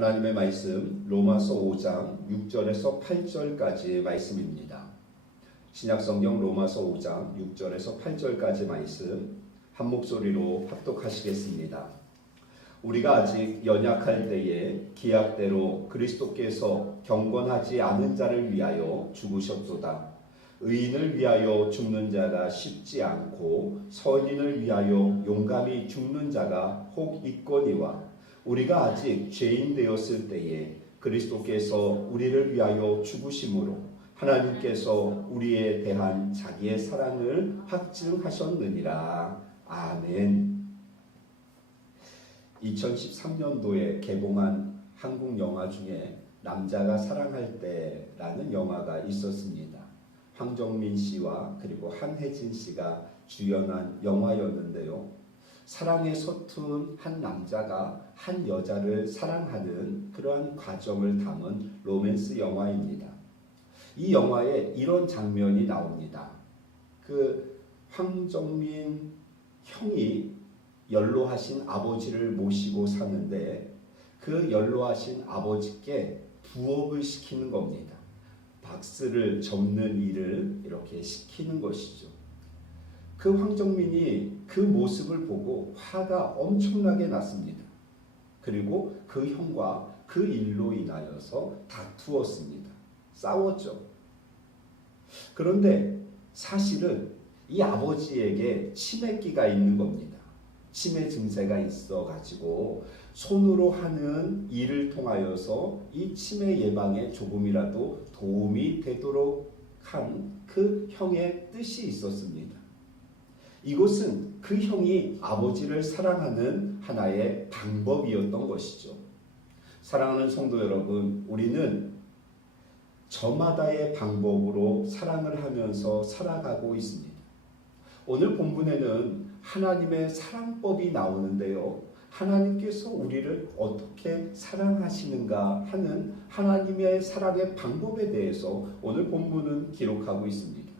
하나님의 말씀 로마서 5장 6절에서 8절까지의 말씀입니다. 신약성경 로마서 5장 6절에서 8절까지 말씀 한 목소리로 합독하시겠습니다. 우리가 아직 연약할 때에 기약대로 그리스도께서 경건하지 않은 자를 위하여 죽으셨도다. 의인을 위하여 죽는 자가 쉽지 않고 선인을 위하여 용감히 죽는 자가 혹 있거니와 우리가 아직 죄인 되었을 때에 그리스도께서 우리를 위하여 죽으심으로 하나님께서 우리에 대한 자기의 사랑을 확증하셨느니라. 아멘. 2013년도에 개봉한 한국 영화 중에 남자가 사랑할 때라는 영화가 있었습니다. 황정민 씨와 그리고 한혜진 씨가 주연한 영화였는데요. 사랑에 서툰 한 남자가 한 여자를 사랑하는 그러한 과정을 담은 로맨스 영화입니다. 이 영화에 이런 장면이 나옵니다. 그 황정민 형이 연로하신 아버지를 모시고 사는데 그 연로하신 아버지께 부업을 시키는 겁니다. 박스를 접는 일을 이렇게 시키는 것이죠. 그 황정민이 그 모습을 보고 화가 엄청나게 났습니다. 그리고 그 형과 그 일로 인하여서 다투었습니다. 싸웠죠. 그런데 사실은 이 아버지에게 치매기가 있는 겁니다. 치매 증세가 있어가지고 손으로 하는 일을 통하여서 이 치매 예방에 조금이라도 도움이 되도록 한 그 형의 뜻이 있었습니다. 이것은 그 형이 아버지를 사랑하는 하나의 방법이었던 것이죠. 사랑하는 성도 여러분, 우리는 저마다의 방법으로 사랑을 하면서 살아가고 있습니다. 오늘 본문에는 하나님의 사랑법이 나오는데요. 하나님께서 우리를 어떻게 사랑하시는가 하는 하나님의 사랑의 방법에 대해서 오늘 본문은 기록하고 있습니다.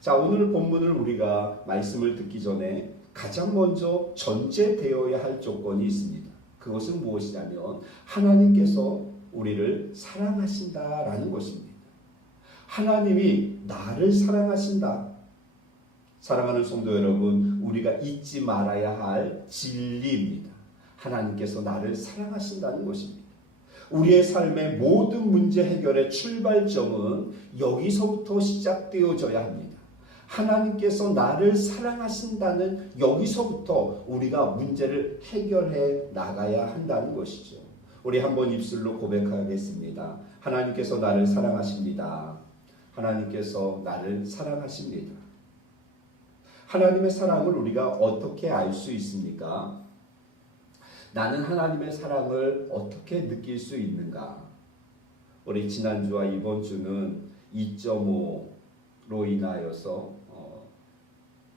자, 오늘 본문을 우리가 말씀을 듣기 전에 가장 먼저 전제되어야 할 조건이 있습니다. 그것은 무엇이냐면 하나님께서 우리를 사랑하신다라는 것입니다. 하나님이 나를 사랑하신다. 사랑하는 성도 여러분, 우리가 잊지 말아야 할 진리입니다. 하나님께서 나를 사랑하신다는 것입니다. 우리의 삶의 모든 문제 해결의 출발점은 여기서부터 시작되어져야 합니다. 하나님께서 나를 사랑하신다는 여기서부터 우리가 문제를 해결해 나가야 한다는 것이죠. 우리 한번 입술로 고백하겠습니다. 하나님께서 나를 사랑하십니다. 하나님께서 나를 사랑하십니다. 하나님의 사랑을 우리가 어떻게 알 수 있습니까? 나는 하나님의 사랑을 어떻게 느낄 수 있는가? 우리 지난주와 이번 주는 2.5로 인하여서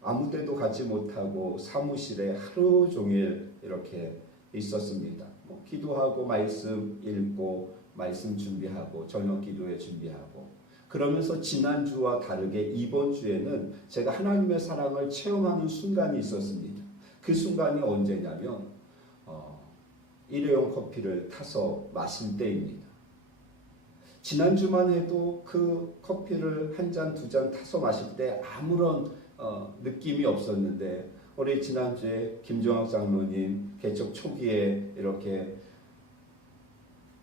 아무 데도 가지 못하고 사무실에 하루 종일 이렇게 있었습니다. 기도하고 말씀 읽고 말씀 준비하고 저녁 기도회 준비하고 그러면서 지난주와 다르게 이번 주에는 제가 하나님의 사랑을 체험하는 순간이 있었습니다. 그 순간이 언제냐면 일회용 커피를 타서 마실 때입니다. 지난주만 해도 그 커피를 한 잔, 두 잔 타서 마실 때 아무런 느낌이 없었는데 우리 지난주에 김종학 장로님 개척 초기에 이렇게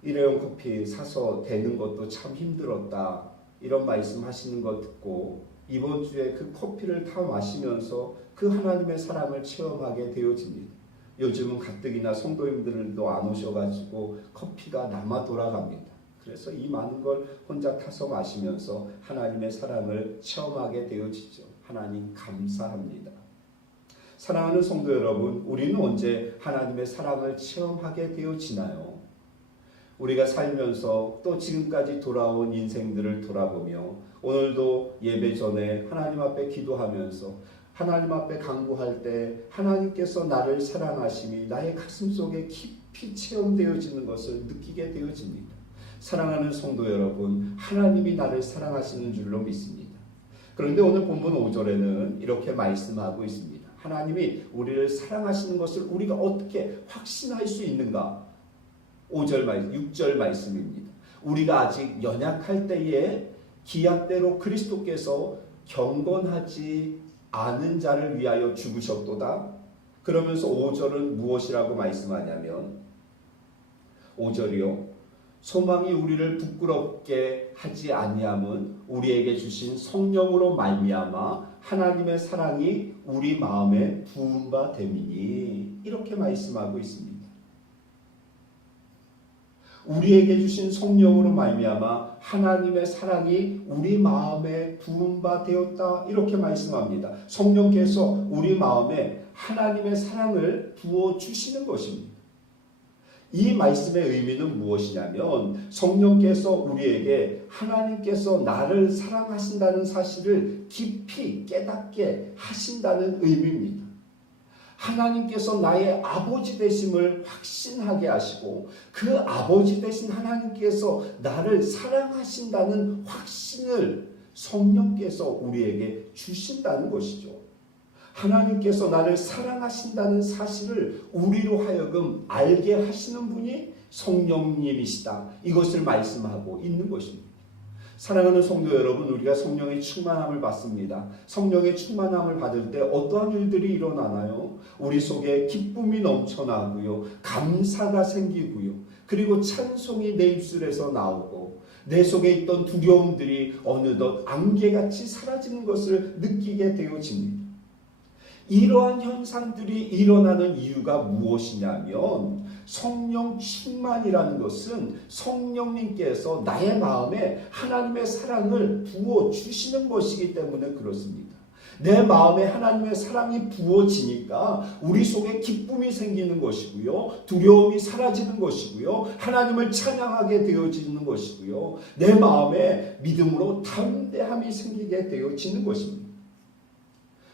일회용 커피 사서 대는 것도 참 힘들었다 이런 말씀 하시는 거 듣고 이번 주에 그 커피를 타 마시면서 그 하나님의 사랑을 체험하게 되어집니다. 요즘은 가뜩이나 성도님들도 안 오셔가지고 커피가 남아 돌아갑니다. 그래서 이 많은 걸 혼자 타서 마시면서 하나님의 사랑을 체험하게 되어지죠. 하나님 감사합니다. 사랑하는 성도 여러분, 우리는 언제 하나님의 사랑을 체험하게 되어지나요? 우리가 살면서 또 지금까지 돌아온 인생들을 돌아보며 오늘도 예배 전에 하나님 앞에 기도하면서 하나님 앞에 간구할 때 하나님께서 나를 사랑하심이 나의 가슴 속에 깊이 체험되어지는 것을 느끼게 되어집니다. 사랑하는 성도 여러분, 하나님이 나를 사랑하시는 줄로 믿습니다. 그런데 오늘 본문 5절에는 이렇게 말씀하고 있습니다. 하나님이 우리를 사랑하시는 것을 우리가 어떻게 확신할 수 있는가? 5절 말씀, 6절 말씀입니다. 우리가 아직 연약할 때에 기약대로 그리스도께서 경건하지 않은 자를 위하여 죽으셨도다. 그러면서 5절은 무엇이라고 말씀하냐면 5절이요. 소망이 우리를 부끄럽게 하지 아니함은 우리에게 주신 성령으로 말미암아 하나님의 사랑이 우리 마음에 부은 바 됨이니 이렇게 말씀하고 있습니다. 우리에게 주신 성령으로 말미암아 하나님의 사랑이 우리 마음에 부은 바 되었다 이렇게 말씀합니다. 성령께서 우리 마음에 하나님의 사랑을 부어 주시는 것입니다. 이 말씀의 의미는 무엇이냐면 성령께서 우리에게 하나님께서 나를 사랑하신다는 사실을 깊이 깨닫게 하신다는 의미입니다. 하나님께서 나의 아버지 되심을 확신하게 하시고 그 아버지 되신 하나님께서 나를 사랑하신다는 확신을 성령께서 우리에게 주신다는 것이죠. 하나님께서 나를 사랑하신다는 사실을 우리로 하여금 알게 하시는 분이 성령님이시다. 이것을 말씀하고 있는 것입니다. 사랑하는 성도 여러분, 우리가 성령의 충만함을 받습니다. 성령의 충만함을 받을 때 어떠한 일들이 일어나나요? 우리 속에 기쁨이 넘쳐나고요. 감사가 생기고요. 그리고 찬송이 내 입술에서 나오고 내 속에 있던 두려움들이 어느덧 안개같이 사라지는 것을 느끼게 되어집니다. 이러한 현상들이 일어나는 이유가 무엇이냐면 성령 충만이라는 것은 성령님께서 나의 마음에 하나님의 사랑을 부어주시는 것이기 때문에 그렇습니다. 내 마음에 하나님의 사랑이 부어지니까 우리 속에 기쁨이 생기는 것이고요. 두려움이 사라지는 것이고요. 하나님을 찬양하게 되어지는 것이고요. 내 마음에 믿음으로 담대함이 생기게 되어지는 것입니다.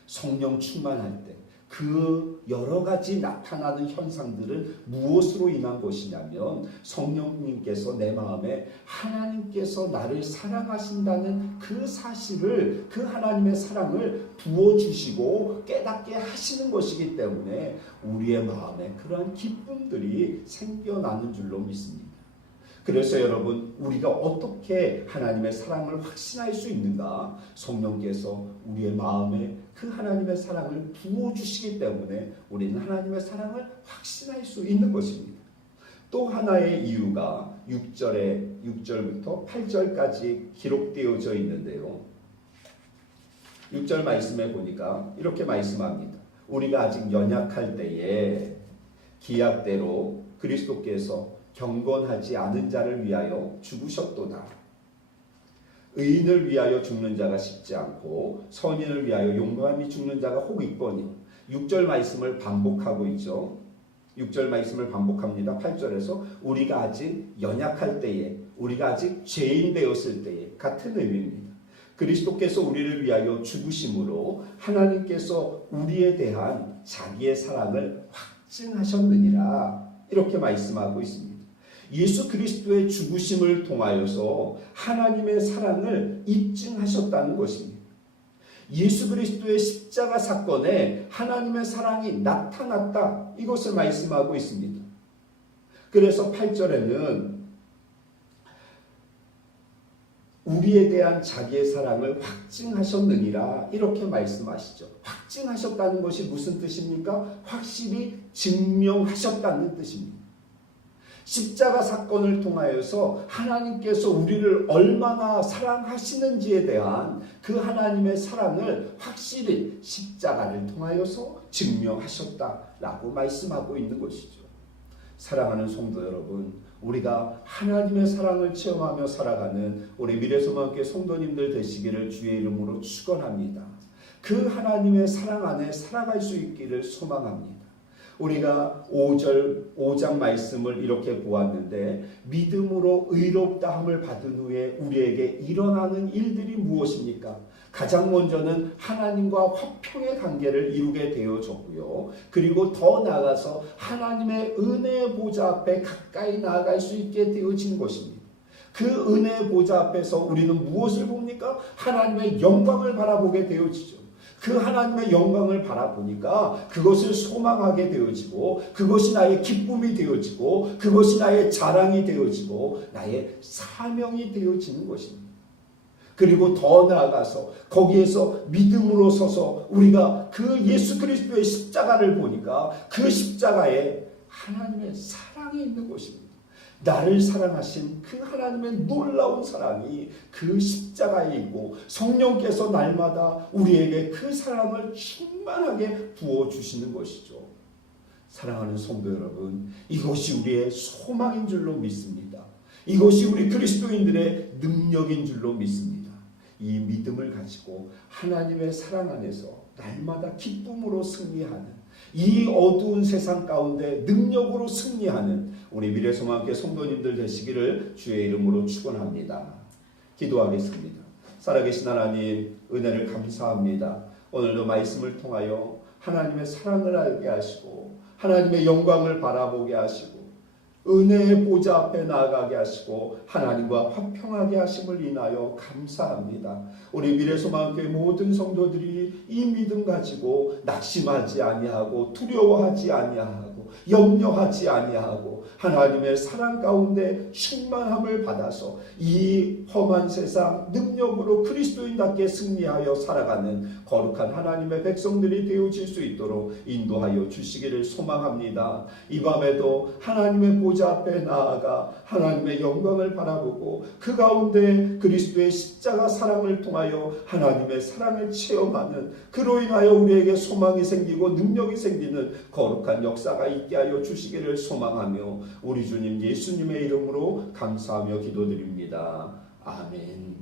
성령 충만할 때 그 여러 가지 나타나는 현상들은 무엇으로 인한 것이냐면 성령님께서 내 마음에 하나님께서 나를 사랑하신다는 그 사실을 그 하나님의 사랑을 부어주시고 깨닫게 하시는 것이기 때문에 우리의 마음에 그러한 기쁨들이 생겨나는 줄로 믿습니다. 그래서 여러분 우리가 어떻게 하나님의 사랑을 확신할 수 있는가? 성령께서 우리의 마음에 그 하나님의 사랑을 부어주시기 때문에 우리는 하나님의 사랑을 확신할 수 있는 것입니다. 또 하나의 이유가 6절부터 8절까지 기록되어져 있는데요. 6절 말씀에 보니까 이렇게 말씀합니다. 우리가 아직 연약할 때에 기약대로 그리스도께서 경건하지 않은 자를 위하여 죽으셨도다. 의인을 위하여 죽는 자가 쉽지 않고 선인을 위하여 용감히 죽는 자가 혹 있거니 6절 말씀을 반복하고 있죠. 6절 말씀을 반복합니다. 8절에서 우리가 아직 연약할 때에 우리가 아직 죄인 되었을 때에 같은 의미입니다. 그리스도께서 우리를 위하여 죽으심으로 하나님께서 우리에 대한 자기의 사랑을 확증하셨느니라 이렇게 말씀하고 있습니다. 예수 그리스도의 죽으심을 통하여서 하나님의 사랑을 입증하셨다는 것입니다. 예수 그리스도의 십자가 사건에 하나님의 사랑이 나타났다. 이것을 말씀하고 있습니다. 그래서 8절에는 우리에 대한 자기의 사랑을 확증하셨느니라 이렇게 말씀하시죠. 확증하셨다는 것이 무슨 뜻입니까? 확실히 증명하셨다는 뜻입니다. 십자가 사건을 통하여서 하나님께서 우리를 얼마나 사랑하시는지에 대한 그 하나님의 사랑을 확실히 십자가를 통하여서 증명하셨다라고 말씀하고 있는 것이죠. 사랑하는 성도 여러분, 우리가 하나님의 사랑을 체험하며 살아가는 우리 미래소망교회 성도님들 되시기를 주의 이름으로 축원합니다. 그 하나님의 사랑 안에 살아갈 수 있기를 소망합니다. 우리가 5장 말씀을 이렇게 보았는데 믿음으로 의롭다함을 받은 후에 우리에게 일어나는 일들이 무엇입니까? 가장 먼저는 하나님과 화평의 관계를 이루게 되어졌고요. 그리고 더 나아가서 하나님의 은혜의 보좌 앞에 가까이 나아갈 수 있게 되어진 것입니다. 그 은혜의 보좌 앞에서 우리는 무엇을 봅니까? 하나님의 영광을 바라보게 되어지죠. 그 하나님의 영광을 바라보니까 그것을 소망하게 되어지고 그것이 나의 기쁨이 되어지고 그것이 나의 자랑이 되어지고 나의 사명이 되어지는 것입니다. 그리고 더 나아가서 거기에서 믿음으로 서서 우리가 그 예수 그리스도의 십자가를 보니까 그 십자가에 하나님의 사랑이 있는 것입니다. 나를 사랑하신 그 하나님의 놀라운 사랑이 그 십자가에 있고 성령께서 날마다 우리에게 그 사랑을 충만하게 부어주시는 것이죠. 사랑하는 성도 여러분, 이것이 우리의 소망인 줄로 믿습니다. 이것이 우리 그리스도인들의 능력인 줄로 믿습니다. 이 믿음을 가지고 하나님의 사랑 안에서 날마다 기쁨으로 승리하는, 이 어두운 세상 가운데 능력으로 승리하는 우리 미래소망교회 성도님들 되시기를 주의 이름으로 축원합니다. 기도하겠습니다. 살아계신 하나님, 은혜를 감사합니다. 오늘도 말씀을 통하여 하나님의 사랑을 알게 하시고 하나님의 영광을 바라보게 하시고 은혜의 보좌 앞에 나아가게 하시고 하나님과 화평하게 하심을 인하여 감사합니다. 우리 미래소망교회 모든 성도들이 이 믿음 가지고 낙심하지 아니하고 두려워하지 아니하고 염려하지 아니하고 하나님의 사랑 가운데 충만함을 받아서 이 험한 세상 능력으로 그리스도인답게 승리하여 살아가는 거룩한 하나님의 백성들이 되어질 수 있도록 인도하여 주시기를 소망합니다. 이 밤에도 하나님의 보좌 앞에 나아가 하나님의 영광을 바라보고 그 가운데 그리스도의 십자가 사랑을 통하여 하나님의 사랑을 체험하는, 그로 인하여 우리에게 소망이 생기고 능력이 생기는 거룩한 역사가 있게 하여 주시기를 소망하며 우리 주님 예수님의 이름으로 감사하며 기도드립니다. 아멘.